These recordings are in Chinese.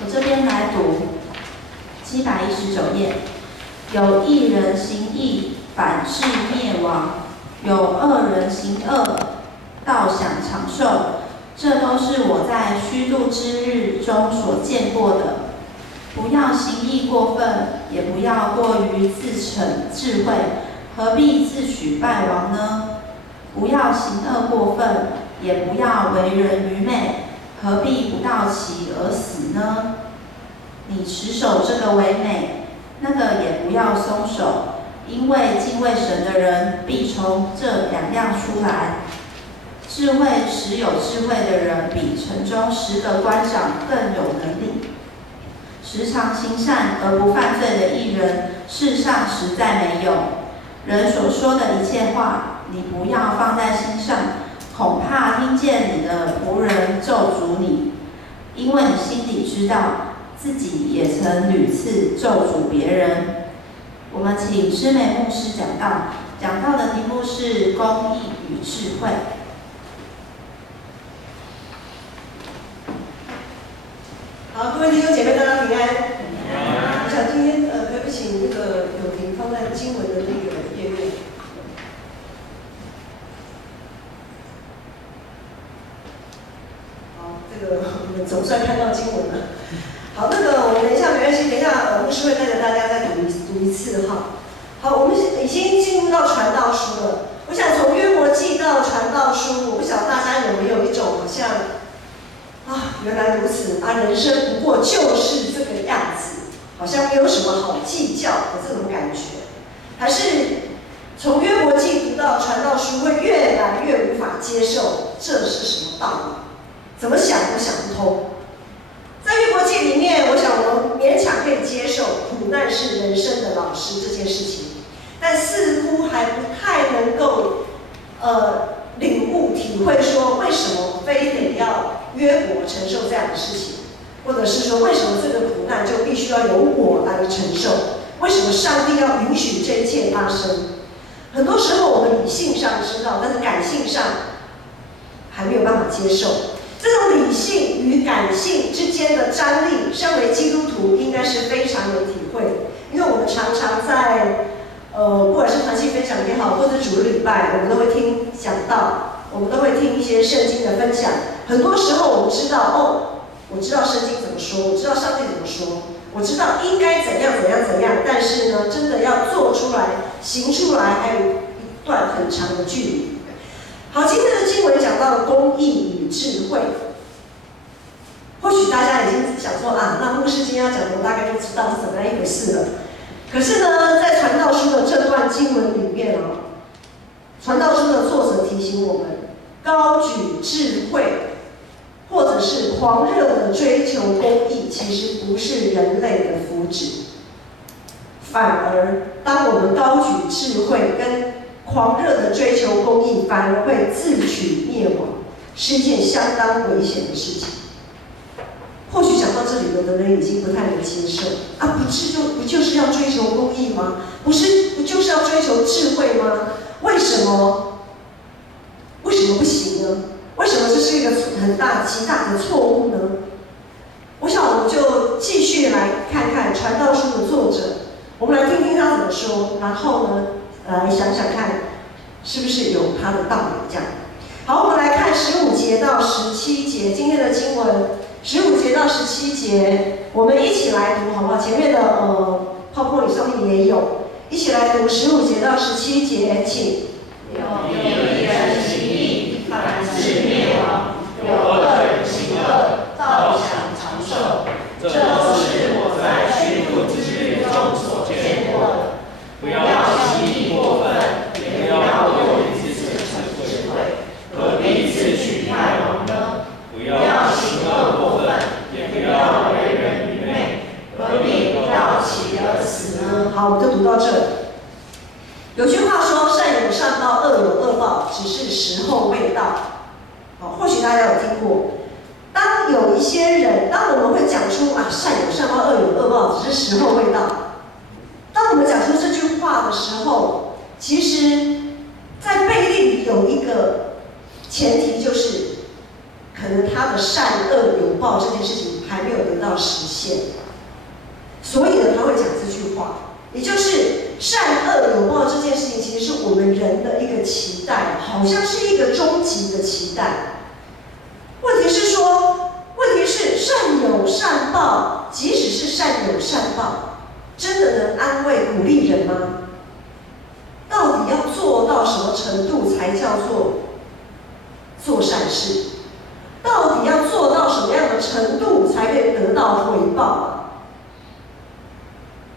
我这边来读719页，有一人行义，反致灭亡；有恶人行恶，道享长寿。这都是我在虚度之日中所见过的。不要行义过分，也不要过于自逞智慧，何必自取败亡呢？不要行恶过分，也不要为人愚昧，何必不到期而死呢？你持守这个为美，那个也不要松手，因为敬畏神的人必从这两样出来。智慧使有智慧的人，比城中10个官长更有能力。时常行善而不犯罪的义人，世上实在没有。人所说的一切话，你不要放在心上，恐怕听见你的仆人咒诅你，因为你心里知道，自己也曾屡次咒诅别人。我们请施美牧师讲道，讲道的题目是公义与智慧。好，各位弟兄姐妹，大家平安。我想今天可不可以请那个友婷放在经文的那个页面？好，这个我们总算看到经文了。好，那个我们等一下没关系，等一下牧师会带着大家再读一次哈。好，我们已经进入到传道书了。我想从约伯记到传道书，我不晓得大家有没有一种好像。原来如此啊！人生不过就是这个样子，好像没有什么好计较的这种感觉。还是从约伯记读到传道书，会越来越无法接受这是什么道理？怎么想都想不通。在约伯记里面，我想我们勉强可以接受苦难是人生的老师这件事情，但似乎还不太能够领悟体会说为什么非得要约伯承受这样的事情，或者是说为什么这个苦难就必须要由我来承受？为什么上帝要允许这一切发生？很多时候我们理性上知道，但是感性上还没有办法接受。这种理性与感性之间的张力，身为基督徒应该是非常有体会，因为我们常常在不管是团契分享也好，或者主日礼拜，我们都会听讲道，我们都会听一些圣经的分享。很多时候我们知道，我知道圣经怎么说，我知道上帝怎么说，我知道应该怎样，但是呢，真的要做出来、行出来，还有一段很长的距离。好，今天的经文讲到了公义与智慧。或许大家已经想说啊，那牧师今天要讲的，我大概就知道是怎么样一回事了。可是呢，在传道书的这段经文里面传道书的作者提醒我们，高举智慧，或者是狂热的追求公义，其实不是人类的福祉。反而，当我们高举智慧跟狂热的追求公义，反而会自取灭亡，是一件相当危险的事情。或许讲到这里，有的人已经不太能接受啊，不就是要追求公义吗？不就是要追求智慧吗？为什么不行呢？为什么这是一个极大的错误呢？我想我们就继续来看看传道书的作者，我们来听听他怎么说，然后呢，来想想看，是不是有他的道理这样。好，我们来看15节到17节，今天的经文15节到17节，我们一起来读好不好？前面的PowerPoint上面也有，一起来读15节到17节，请。有一人行义，反致灭亡；有恶人行恶，道享长寿。这都是我在虚度之日中所见过的。不要行义过分，也不要过于自逞智慧，何必自取败亡呢？不要行恶过分，也不要为人愚昧，何必不到期而死呢？好，我们就读到这里。有句话说，善有善报，恶有恶报，只是时候未到。好，或许大家有听过。当有一些人，当我们会讲出啊，善有善报，恶有恶报，只是时候未到。当我们讲出这句话的时候，其实，在背地里有一个前提，就是可能他的善恶有报这件事情还没有得到实现，所以呢，他会讲这句话，也就是善恶有报这件事情，其实是我们人的一个期待，好像是一个终极的期待。问题是善有善报，即使是善有善报，真的能安慰鼓励人吗？到底要做到什么程度才叫做善事？到底要做到什么样的程度才可以得到回报？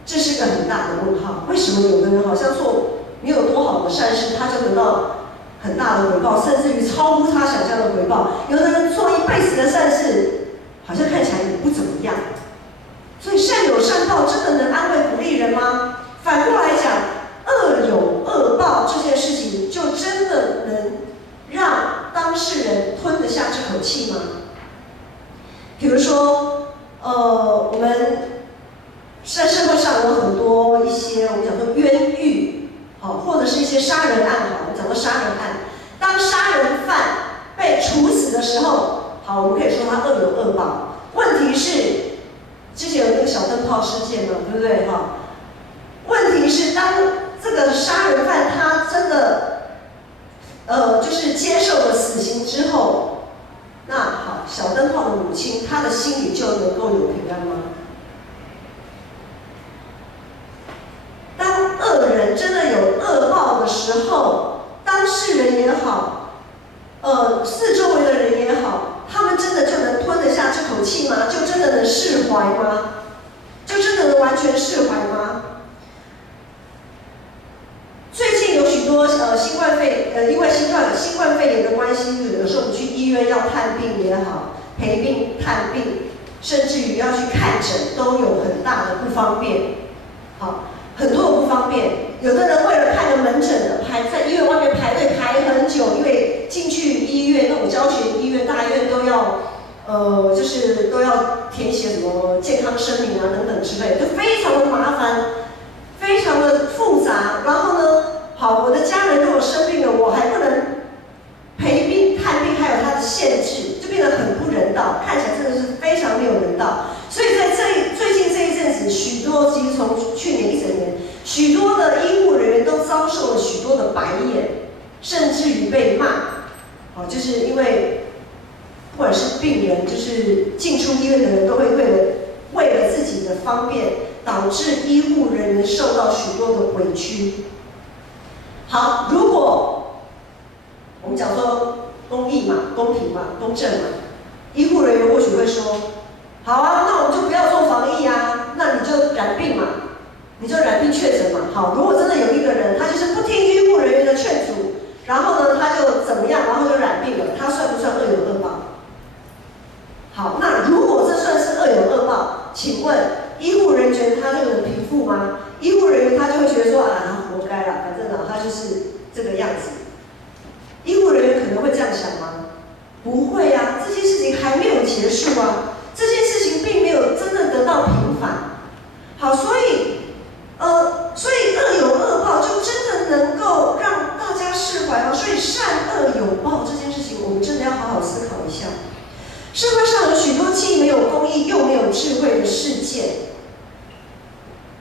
这是个很大的问号。为什么有的人好像做没有多好的善事，他就得到很大的回报，甚至于超乎他想象的回报？有的人做一辈子的善事，好像看起来也不怎么样。所以善有善报真的能安慰鼓励人吗？反过来讲，恶有恶报这件事情，就真的能让当事人吞得下这口气吗？比如说，我们在社会上有很多一些我们讲说冤狱，好，或者是一些杀人案，好，我们讲说杀人案。当杀人犯被处死的时候，好，我们可以说他恶有恶报。问题是，之前有那个小灯泡事件嘛，对不对？哈，问题是当这个杀人犯他真的，就是接受了死刑之后，那好，小灯泡的母亲，她的心里就能够有平安吗？当恶人真的有恶报的时候，当事人也好，四周围的人也好，他们真的就能吞得下这口气吗？就真的能释怀吗？就真的能完全释怀吗？最近有许多新冠肺因为新冠肺炎的关系，有时候我们去医院要探病也好，陪病探病，甚至于要去看诊，都有很大的不方便。好，很多的不方便。有的人为了看个门诊的，在医院外面排队排很久，因为进去医院那种教学医院、大医院都要，就是都要填写什么健康声明啊等等之类的，就非常的麻烦，非常的复杂。然后呢，好，我的家人如果生病了，我还不能陪病探病，还有它的限制，就变得很不人道，看起来真的是非常没有人道。所以在最近这一阵子，许多其实从去年一整年，许多的医护人员都遭受了许多的白眼，甚至于被骂。好，就是因为不管是病人，就是进出医院的人都会为了自己的方便，导致医护人员受到许多的委屈。好，如果我们讲说公义嘛、公平嘛、公正嘛，医护人员或许会说：好啊，那我们就不要做防疫啊，那你就染病嘛，你就染病确诊嘛。好，如果真的有一个人，他就是不听医护人员的劝阻，然后呢，他就怎么样，然后就染病了，他算不算恶有恶报？好，那如果这算是恶有恶报，请问医护人员他就能平复吗？医护人员他就会觉得说啊，他活该啦，反正啊，他就是这个样子。医护人员可能会这样想吗？不会啊，这件事情还没有结束啊，这件事情并没有真正得到平反。好，所以恶有恶报就真的能够让大家释怀吗？所以善恶有报这件事情，我们真的要好好思考一下。社会上有许多既没有公义又没有智慧的事件，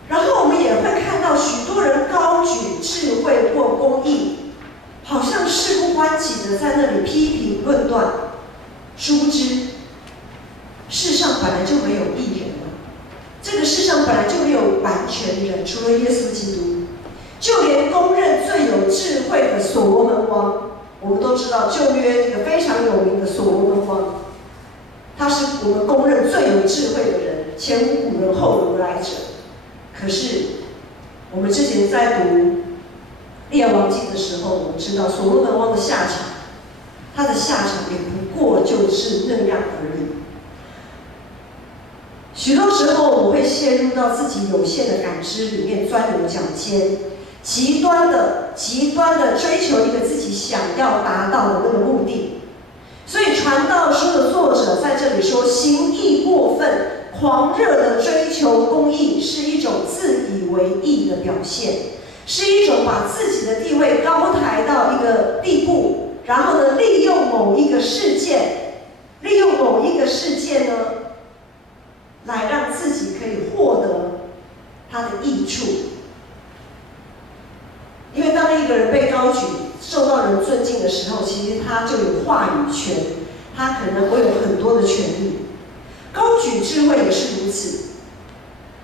然后我们也会看到许多人高举智慧或公义，好像事不关己的在那里批评论断，殊不知世上本来就没有义人了，这个世上本来就没有完全人，除了耶稣基督。就连公认最有智慧的所罗门王，我们都知道旧约这个非常有名的所罗门王，他是我们公认最有智慧的人，前无古人后无来者。可是我们之前在读列王记的时候，我们知道所罗门王的下场，他的下场也不过就是那样而已。许多时候，我们会陷入到自己有限的感知里面钻牛角尖，极端的追求一个自己想要达到的那个目的。所以传道书的作者在这里说，行义过分、狂热的追求公义，是一种自以为义的表现，是一种把自己的地位高抬到一个地步，然后呢，利用某一个事件呢，来让自己可以获得他的益处。因为当一个人被高举、受到人尊敬的时候，其实他就有话语权，他可能会有很多的权利。高举智慧也是如此，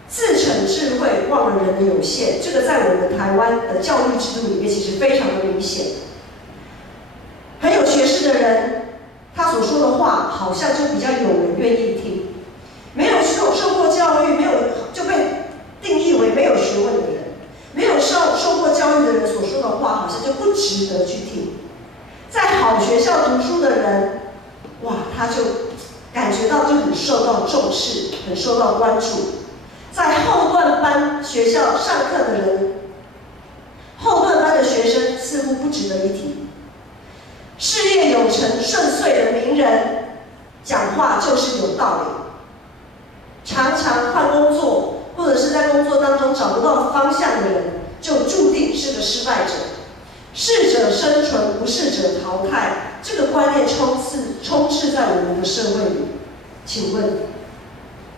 自逞智慧，忘了人的有限。这个在我们台湾的教育制度里面，其实非常的明显。很有学识的人，他所说的话好像就比较有人愿意听。没有受过教育，就被定义为没有学问的人。没有受过教育的人所说的话，好像就不值得去听。在好学校读书的人，哇，他就感觉到就很受到重视，很受到关注。在后段班学校上课的人，后段班的学生似乎不值得一提。事业有成、顺遂的名人，讲话就是有道理。常常换工作，或者是在工作当中找不到方向的人，就注定是个失败者。适者生存，不适者淘汰，这个观念充斥在我们的社会里。请问，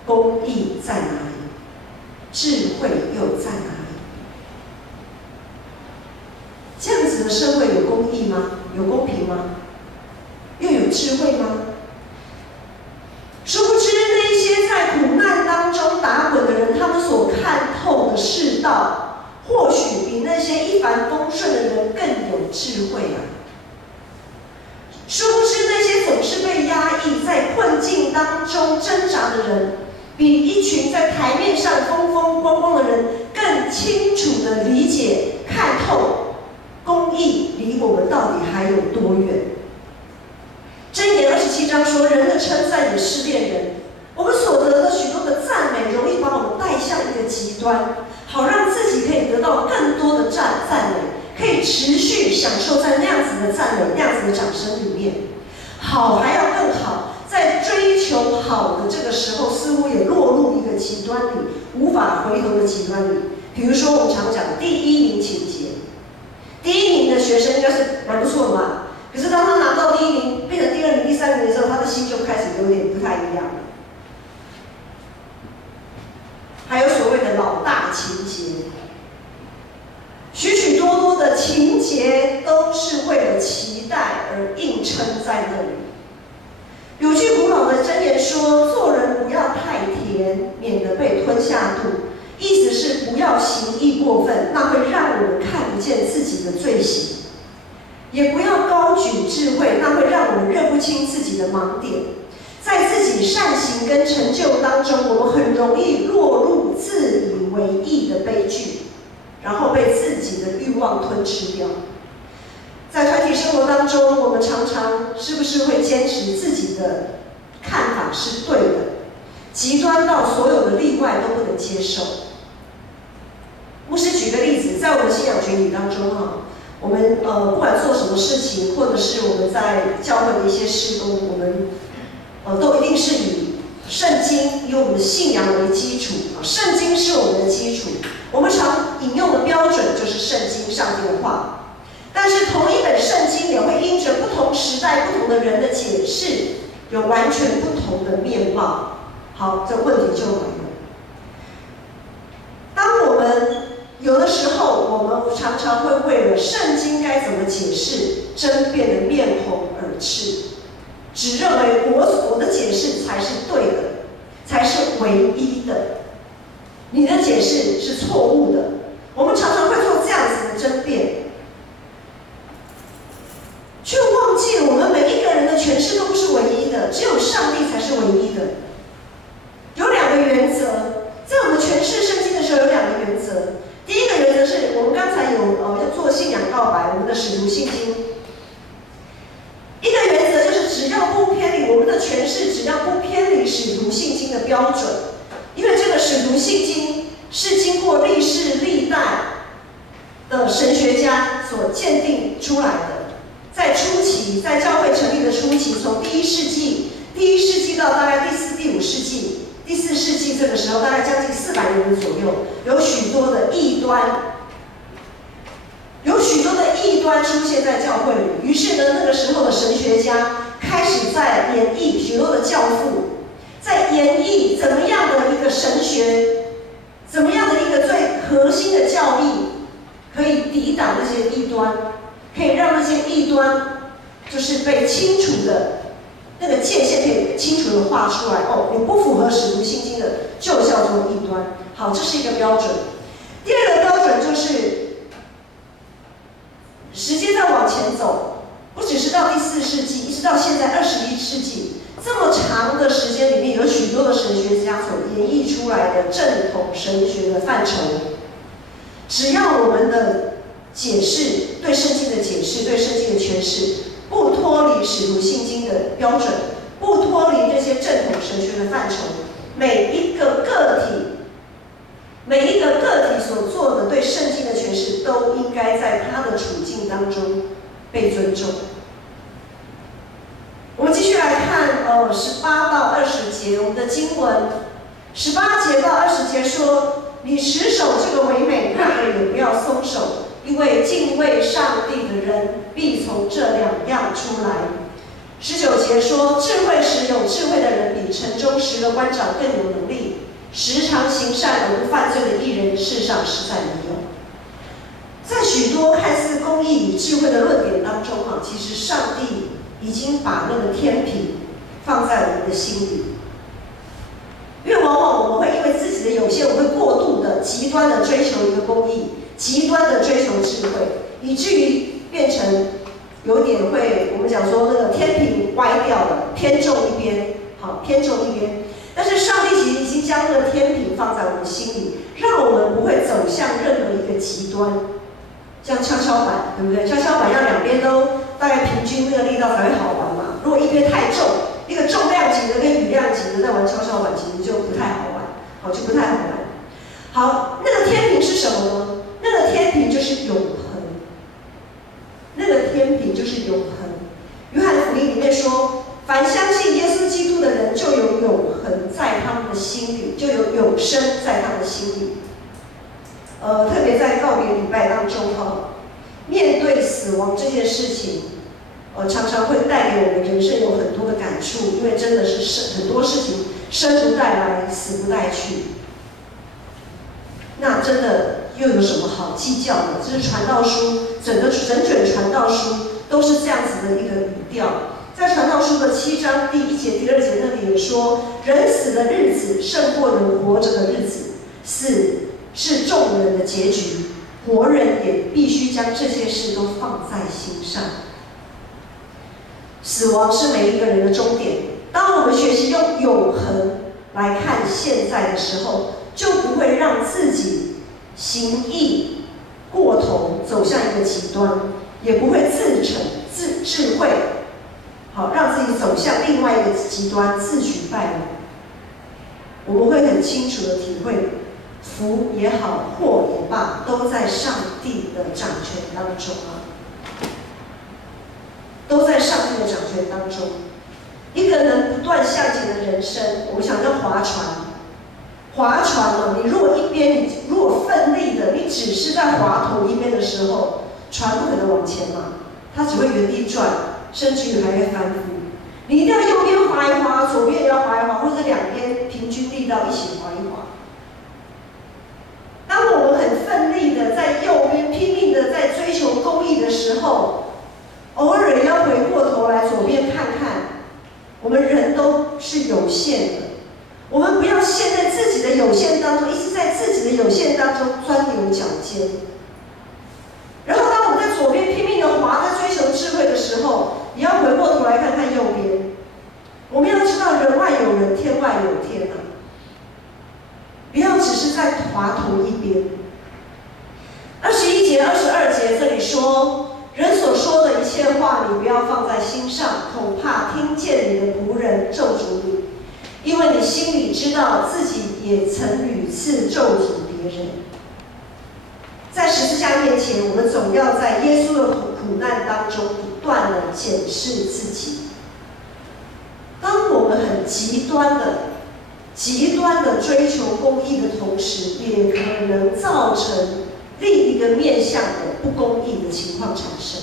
公义在哪里？智慧又在哪里？这样子的社会有公义吗？有公平吗？又有智慧吗？殊不知，那一些在苦难当中打滚的人，他们所看透的世道，或许比那些一帆风顺的人更有智慧啊！殊不知，那些总是被压抑在困境当中挣扎的人，比一群在台面上风风光光的人更清楚地理解、看透公义离我们到底还有多远。箴言27章说：“人的称赞也试炼人。”我们所得的许多的赞美，容易把我们带向一个极端，好让自己可以得到更多的赞美，可以持续享受在那样子的赞美、那样子的掌声里面。好还要更好，在追求好的这个时候，似乎也落入一个极端里，无法回头的极端里。比如说，我们常讲第一名情节，第一名的学生应该是蛮不错的嘛。可是当他拿到第一名，变成第二名、第三名的时候，他的心就开始有点不太一样了。还有所谓的老大情节，许许多多的情节都是为了期待而硬撑在那里。有句古老的箴言说：“做人不要太甜，免得被吞下肚。”意思是不要行义过分，那会让我们看不见自己的罪行。也不要高举智慧，那会让我们认不清自己的盲点。在自己善行跟成就当中，我们很容易落入自以为意的悲剧，然后被自己的欲望吞吃掉。在团体生活当中，我们常常是不是会坚持自己的看法是对的，极端到所有的例外都不能接受？牧师举个例子，在我们信仰群体当中我们不管做什么事情，或者是我们在教会的一些事工，我们都一定是以圣经、以我们的信仰为基础圣经是我们的基础，我们常引用的标准就是圣经上帝的话。但是同一本圣经也会因着不同时代、不同的人的解释，有完全不同的面貌。好，这问题就来了。当我们有的时候，我们常常会为了圣经该怎么解释，争辩的面红耳赤，只认为我的解释才是对的，才是唯一的，你的解释是错误的。我们常常会做这样子的争辩，却忘记了我们每一个人的诠释都不是唯一的，只有上帝才是唯一的。有两个原则，在我们诠释圣经的时候有两个原则。第一个原则是我们刚才要做信仰告白，我们的使徒信经。一个原则就是只要不偏离我们的诠释，只要不偏离使徒信经的标准，因为这个使徒信经是经过历世历代的神学家所鉴定出来的。在初期，在教会成立的初期，从第一世纪到大概第4、第5世纪。第4世纪这个时候，大概将近400年的左右，有许多的异端出现在教会里。于是呢，那个时候的神学家开始在演绎许多的教父，在演绎怎么样的个神学，怎么样的一个最核心的教义，可以抵挡那些异端，可以让那些异端就是被清楚的那个界限可以清楚的画出来。哦，你不符合使徒信经的，就叫做异端。好，这是一个标准。第二个标准就是，时间在往前走，不只是到第4世纪，一直到现在21世纪，这么长的时间里面，有许多的神学家所演绎出来的正统神学的范畴。只要我们的解释，对圣经的解释，对圣经的诠释，不脱离使徒信经的标准，不脱离这些正统神学的范畴，每一个个体所做的对圣经的诠释，都应该在他的处境当中被尊重。我们继续来看18到20节我们的经文。18节到20节说：“你持守这个为美，那个也不要松手，因为敬畏上帝的人必从这2样出来。”19节说：“智慧使有智慧的人，比城中10个官长更有能力。时常行善而不犯罪的义人，世上实在没有。”在许多看似公义与智慧的论点当中，其实上帝已经把那个天平放在我们的心里。因为往往我们会因为自己的有限，我们会过度的、极端的追求一个公义，极端的追求智慧，以至于变成有点会我们讲说那个天平歪掉了，偏重一边，好，偏重一边。但是上帝其实已经将那个天平放在我们心里，让我们不会走向任何一个极端。像跷跷板，对不对？跷跷板要2边都大概平均，那个力道才会好玩嘛。如果一边太重，一个重量级的跟羽量级的在玩跷跷板，其实就不太好玩，好，就不太好玩。好，那个天平是什么呢？那个天平就是永恒。那个天平就是永恒。约翰福音里面说，凡相信耶稣基督的人，就有永恒在他们的心里，就有永生在他们的心里。特别在告别礼拜当中面对死亡这件事情，常常会带给我们人生有很多的感触，因为真的是很多事情生不带来，死不带去。那真的又有什么好计较的？这是传道书，整卷传道书都是这样子的一个语调。在传道书的7章第1节、第2节那里也说，人死的日子胜过人活着的日子，死是众人的结局，活人也必须将这些事都放在心上。死亡是每一个人的终点。当我们学习用永恒来看现在的时候，就不会让自己行义过头，走向一个极端，也不会自智慧，好让自己走向另外一个极端，自取败亡。我们会很清楚的体会，福也好，祸也罢，都在上帝的掌权当中都在上帝的掌权当中。一个能不断向前的人生，我们想要划船你如果你如果奋力的，你只是在划同一边的时候，船不可能往前嘛，它只会原地转，甚至于还会翻覆。你一定要右边划一划，左边也要划一划，或者2边平均力道一起划一划。当我们很奋力的在右边拼命的在追求公义的时候，偶尔也要回过头来左边看看，我们人都是有限的，我们不要陷在自己的有限当中，一直在自己的有限当中钻牛角尖。然后当我们在左边拼命的划，在追求智慧的时候，也要回过头来看看右边。我们要知道人外有人，天外有天不要只是在划同一边。21节、22节这里说，人所说的一切话，你不要放在心上，恐怕听见你的仆人咒诅你，因为你心里知道自己也曾屡次咒诅别人。在十字架面前，我们总要在耶稣的苦难当中不断的检视自己。当我们很极端的追求公义的同时，也可能造成另一个面向的不公义的情况产生。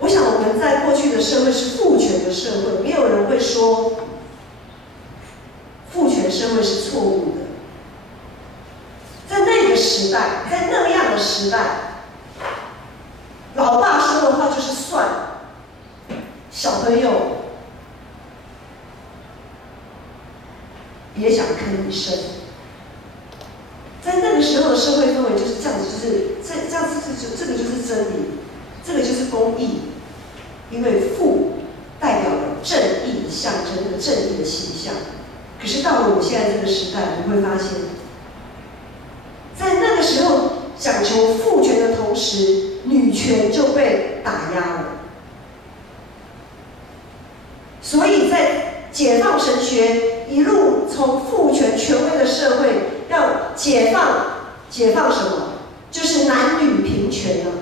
我想我们在过去的社会是父权的社会，没有人会说代，在那样的时代，老爸说的话就是算，小朋友别想吭一声。在那个时候的社会氛围就是这样子，就是这样子，这个就是真理，这个就是公义，因为父代表了正义的象征，那个正义的形象。可是到了我们现在这个时代，我们会发现，在那个时候讲求父权的同时，女权就被打压了。所以在解放神学一路从父权权威的社会，要解放什么？就是男女平权了，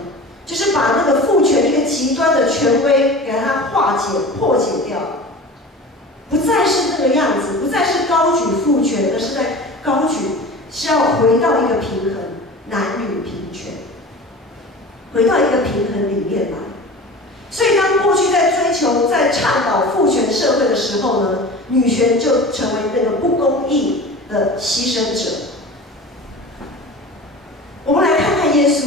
就是把那个父权一个极端的权威给它破解掉，不再是那个样子，不再是高举父权，而是在高举是要回到一个平衡，男女平权，回到一个平衡里面来。所以当过去在追求、在倡导父权社会的时候呢，女权就成为那个不公义的牺牲者。我们来看看耶稣，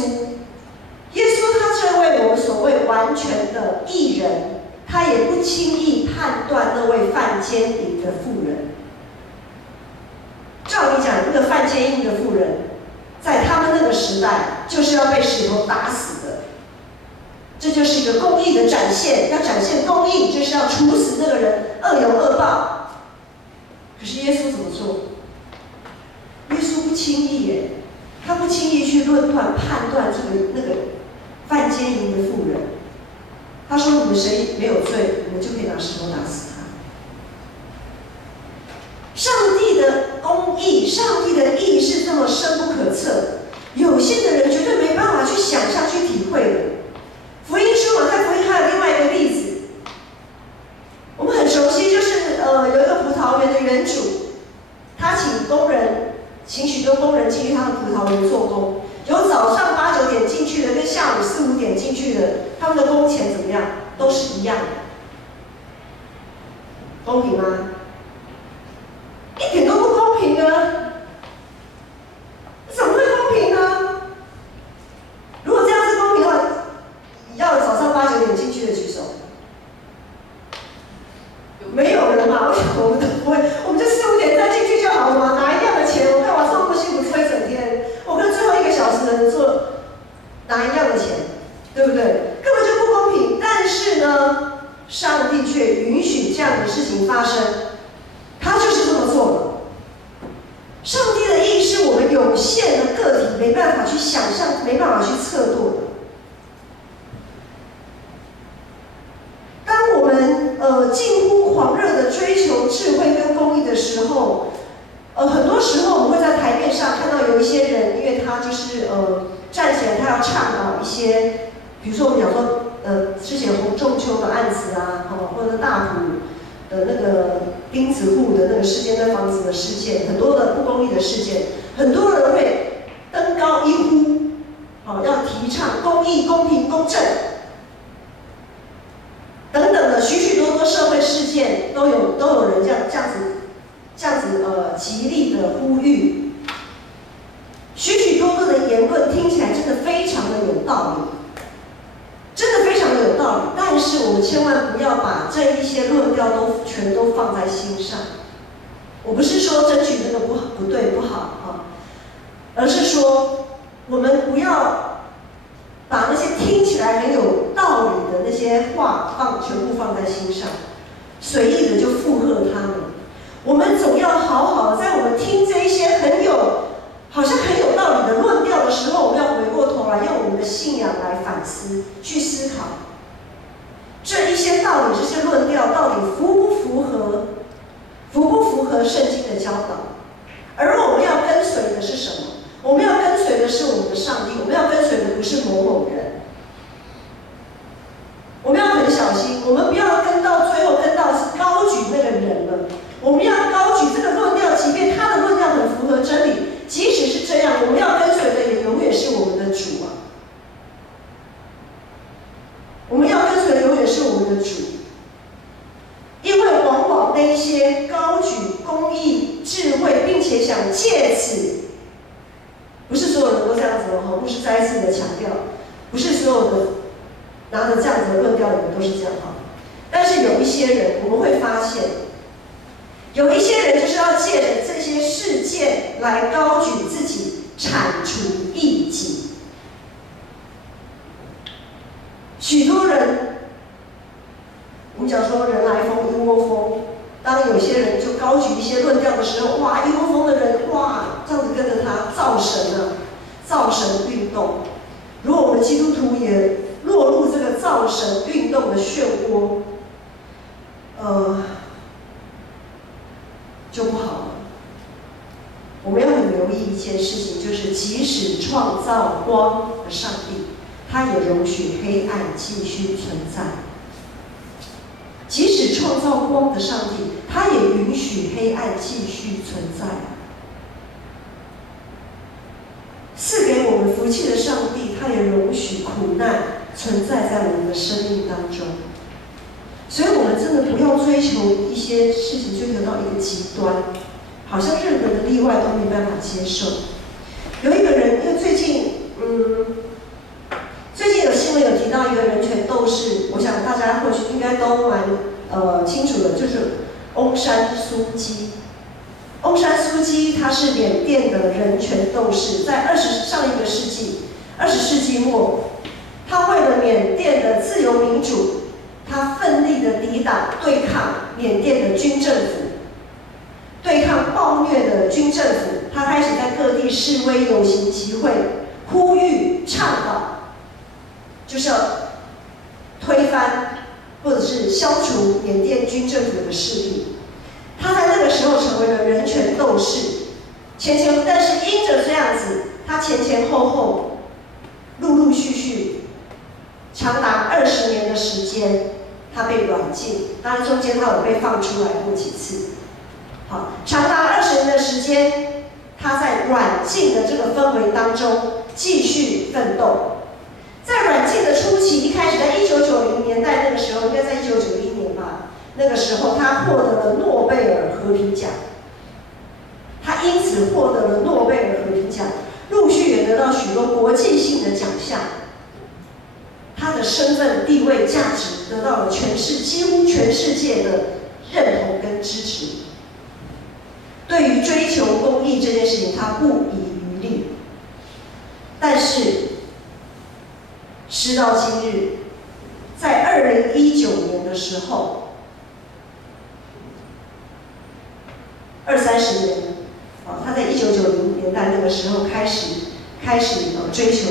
耶稣他这位我们所谓完全的义人，他也不轻易判断那位犯奸淫的妇人。照理讲，那个犯奸淫的妇人，在他们那个时代就是要被石头打死的。这就是一个公义的展现，要展现公义，就是要处死那个人，恶有恶报。可是耶稣怎么做？耶稣不轻易耶，他不轻易去论断、判断那个犯奸淫的妇人。他说：“你们谁没有罪，你们就可以拿石头打死他。”上帝的公义，上帝的义是这么深不可测，有限的人绝对没办法去想象、去体会的。福音书马太福音还有另外一个例子，我们很熟悉，就是有一个葡萄园的园主，他请许多工人进去他的葡萄园做工，有早上8、9点进去的，跟下午4、5点进去的，他们的工钱怎么样？都是一样的，公平吗？一点都不公平啊！怎么会公平呢？如果这样是公平的话，要早上8、9点进去的举手。没有人嘛？我想我们都不会，我们就4、5点再进去就好了嘛，拿一样的钱，我干嘛这么辛苦做一整天？我跟最后1个小时的人做拿一样的钱，对不对？根本就不公平。但是呢，上帝却允许这样的事情发生，他就是这么做了。上帝的义是我们有限的个体没办法去想象、没办法去测度的。当我们近乎狂热的追求智慧跟公义的时候，很多时候我们会在台面上看到有一些人，因为他就是站起来，他要倡导一些，比如说我们讲说之前洪仲丘的案子啊，或者大埔的那个钉子户的那个事件、那房子的事件，很多的不公义的事件，很多人会登高一呼，要提倡公义、公平、公正。等等的许许多多社会事件都有人这样子极力的呼吁，许许多多的言论听起来真的非常的有道理，真的非常的有道理。但是我们千万不要把这一些论调全都放在心上。我不是说争取这个不对不好而是说我们不要把那些听起来很有道理的那些话全部放在心上，随意的就附和他们。我们总要好好的，在我们听这一些好像很有道理的论调的时候，我们要回过头来用我们的信仰来反思，去思考这一些道理、这些论调到底符不符合圣经的教导？而我们要跟随的是什么？我们要跟随的是我们的上帝，我们要跟随的不是某某人。我们要很小心，我们不要跟到最后跟到是高举那个人了。我们要高举这个论调，即便他的论调很符合真理，即使是这样，我们要跟随的也永远是我们的主啊。我们要跟随的永远是我们的主，因为往往那一些高举公义、智慧，并且想借此，不是所有人都这样子哦，牧师再一次的强调，不是所有的拿着这样子的论调的人都是这样哈。但是有一些人，我们会发现，有一些人就是要借着这些事件来高举自己，铲除异己。许多人，我们讲说人来疯，一窝蜂。当有些人就高举一些论调的时候，哇，一窝蜂的人，哇，这样子跟着他造神啊，造神运动。如果我们基督徒也落入这个造神运动的漩涡，就不好了。我们要很留意一件事情，就是即使创造光的上帝，他也容许黑暗继续存在。即使创造光的上帝，他也允许黑暗继续存在。赐给我们福气的上帝，他也容许苦难存在在我们的生命当中。所以，我们真的不要追求一些事情追求到一个极端，好像任何的例外都没办法接受。有一个人，因为最近有新闻有提到一个人权斗士，我想大家或许应该都蛮清楚的，就是翁山苏姬。翁山苏姬他是缅甸的人权斗士，在上一个世纪，20世纪末，他为了缅甸的自由民主，他奋力的抵挡对抗缅甸的军政府，对抗暴虐的军政府。他开始在各地示威游行集会，呼吁倡导，就是要推翻或者是消除缅甸军政府的势力。他在那个时候成为了人权斗士，但是因着这样子，他前后陆续长达20年的时间，他被软禁。当然中间他有被放出来过几次。好，长达20年的时间，他在软禁的这个氛围当中继续奋斗。在软禁的初期，一开始在1990年代那个时候，应该在1991年吧，那个时候他获得了诺贝尔和平奖。他因此获得了诺贝尔和平奖，陆续也得到许多国际性的奖项。他的身份、地位、价值得到了几乎全世界的认同跟支持。对于追求公义这件事情，他不遗余力。但是，时到今日，在2019年的时候，20-30年，他在1990年代那个时候开始追求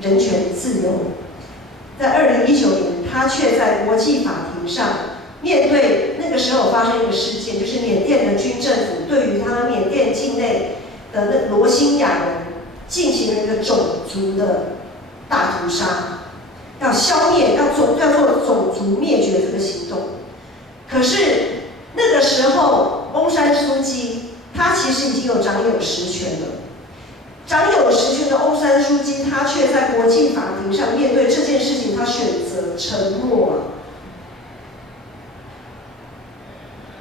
人权自由。在2019年，他却在国际法庭上面对那个时候发生一个事件，就是缅甸的军政府对于他们缅甸境内的那罗兴亚人进行了一个种族的大屠杀，要做种族灭绝这个行动。可是那个时候，翁山苏姬他其实已经有掌有实权了。掌有实权的翁山苏姬，他却在国际法庭上面对这件事情，他选择沉默了。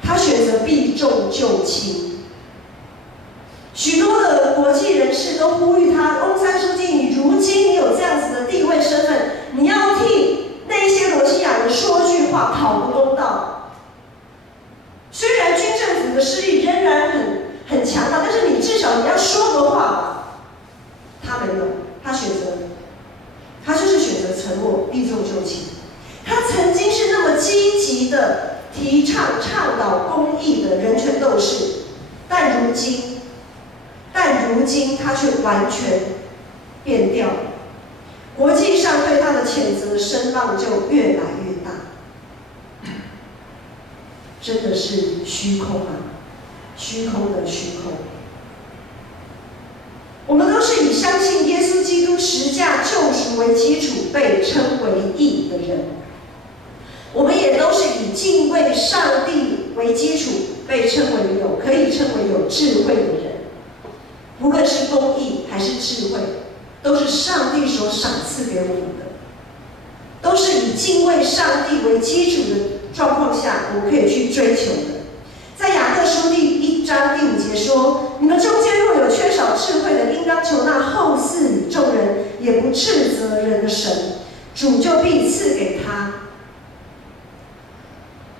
他选择避重就轻。许多的国际人士都呼吁他，翁山苏姬，你如今你有这样子的地位身份，你要替那些罗兴亚人说句话，讨个公道。虽然军政府的势力仍然很强大，但是你至少你要说个话吧。他没有，他就是选择沉默，避重就轻。他曾经是那么积极的倡导公义的人权斗士，但如今他却完全变调了。国际上对他的谴责声浪就越来越大，真的是虚空啊，虚空的虚空。我们都是以相信耶稣基督十架救赎为基础被称为义的人，我们也都是以敬畏上帝为基础被称为可以称为有智慧的人。无论是公义还是智慧，都是上帝所赏赐给我们的，都是以敬畏上帝为基础的状况下，我们可以去追求的。在雅各书第1章第5节说：“你们中间若有缺少智慧的，应当求那厚赐与众也不斥责人的神，主就必赐给他。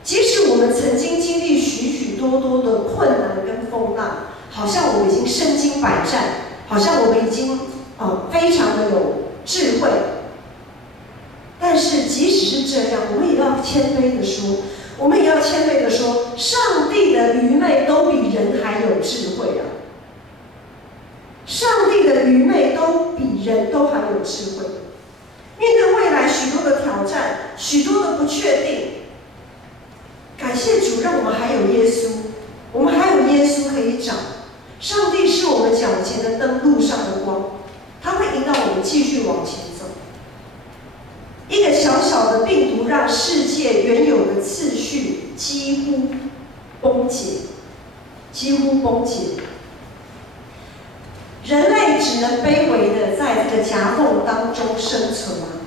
即使我们曾经经历许许多多的困难跟风浪，好像我们已经身经百战，好像我们已经非常的有智慧，但是即使是这样，我们也要谦卑的说，上帝的愚昧都比人还有智慧啊！上帝的愚昧都比人都还有智慧。面对未来许多的挑战，许多的不确定，感谢主，让我们还有耶稣，我们还有耶稣可以找。上帝是我们脚前的灯，路上的光，他会引导我们继续往前走。一个小小的病毒让世界原有的次序几乎崩解。人类只能卑微的在这个夹缝当中生存啊！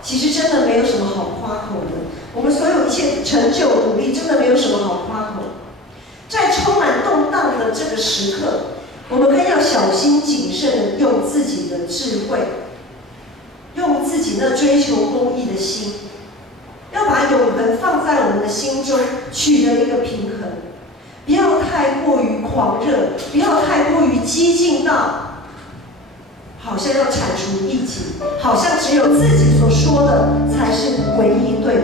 其实真的没有什么好夸口的，我们所有一切成就努力，真的没有什么好夸口。在充满动荡的这个时刻，我们更要小心谨慎的用自己的智慧，用自己那追求公义的心，要把永恒放在我们的心中，取得一个平衡。不要太过于狂热，不要太过于激进到好像要铲除异己，好像只有自己所说的才是唯一对的。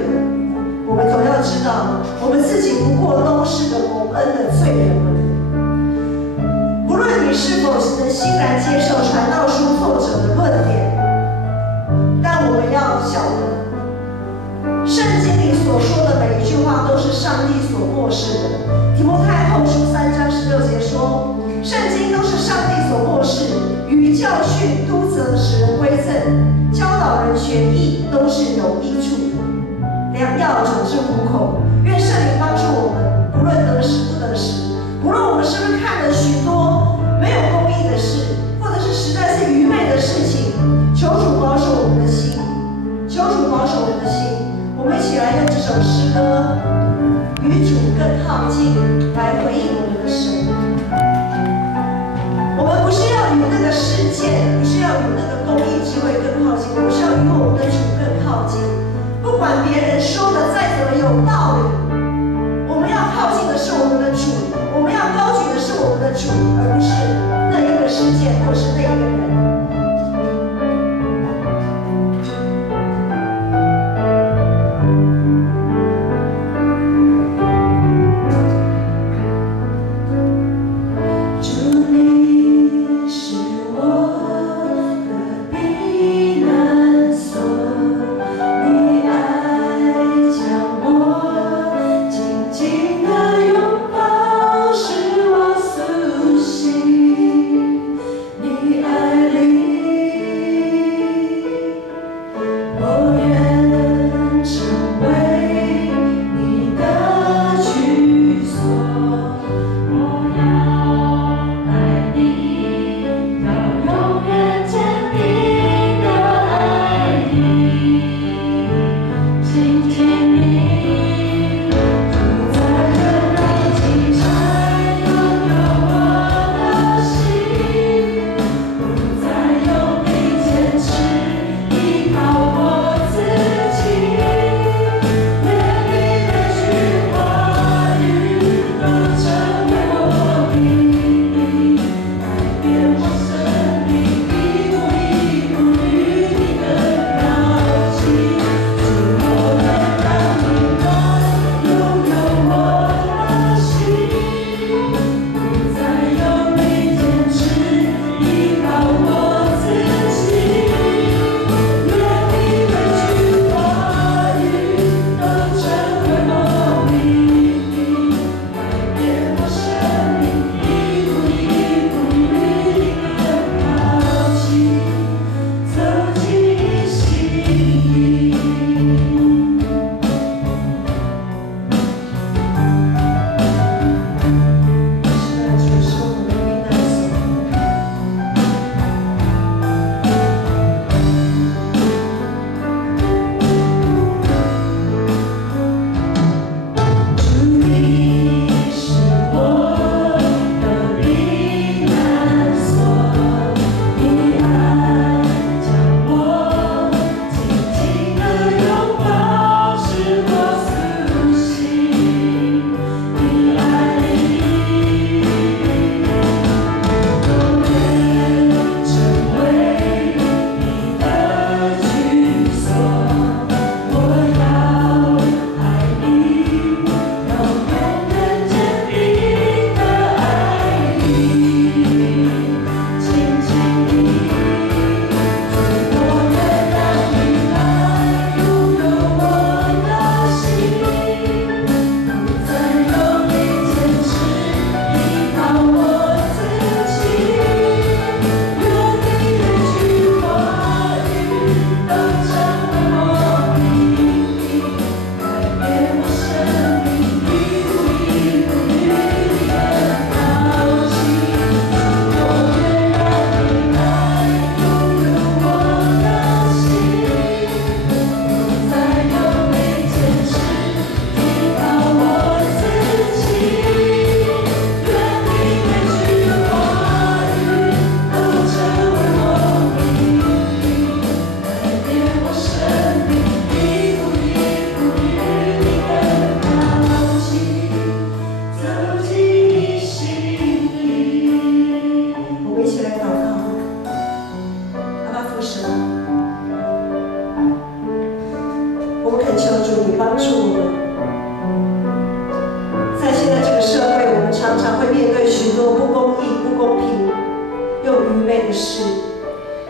我们总要知道，我们自己不过都是个蒙恩的罪人们。无论你是否能欣然接受传道书作者的论点，但我们要晓得，圣经里所说的每一句话都是上帝所默示的。提摩太后书3章16节说，圣经都是上帝所默示，于教训、督责、使人归正、教导人学义，都是有益处的，良药转治虎口。愿圣灵帮助我们，不论得时不得时，不论我们是不是看了许多没有公义的事，或者是实在是愚昧的事情，求主保守我们的心，求主保守我们的心。我们一起来用这首诗歌与主更靠近，来回应我们的神。我们不是要与那个世界，不是要与那个公义智慧更靠近，我们是要与我们的主更靠近。不管别人说的再怎么有道理，我们要靠近的是我们的主，我们要高举的是我们的主，而不是那一个世界或是那一个人。你爱公平又愚昧的事。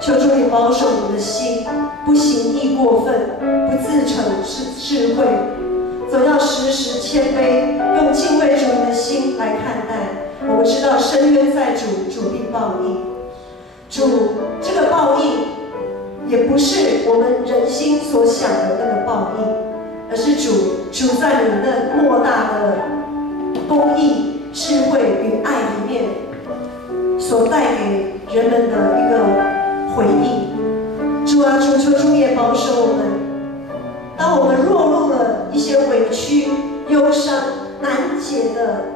求主你保守我们的心，不行义过分，不自逞智慧，总要时时谦卑，用敬畏主你的心来看待。我们知道深渊在主，主必报应。主这个报应，也不是我们人心所想的那个报应，而是主在你那莫大的公义、智慧与爱里面，所带给人们的一个回应。主啊，主，求主也保守我们。当我们落入了一些委屈、忧伤、难解的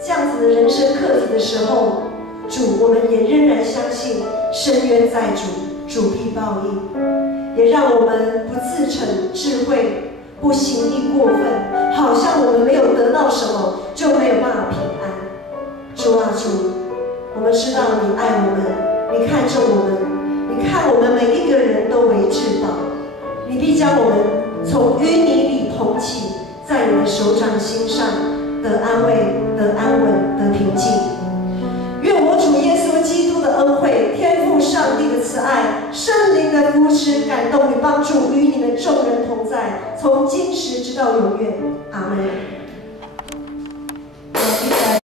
这样子的人生课题的时候，主，我们也仍然相信深渊在主，主必报应。也让我们不自逞智慧，不行义过分，好像我们没有得到什么就没有办法平安。主啊，主，我们知道你爱我们，你看重我们，你看我们每一个人都为至宝，你必将我们从淤泥里捧起，在你的手掌心上得安慰，得安稳，得平静。愿我主耶稣基督的恩惠、天父上帝的慈爱、圣灵的扶持、感动与帮助与你们众人同在，从今时直到永远。阿们。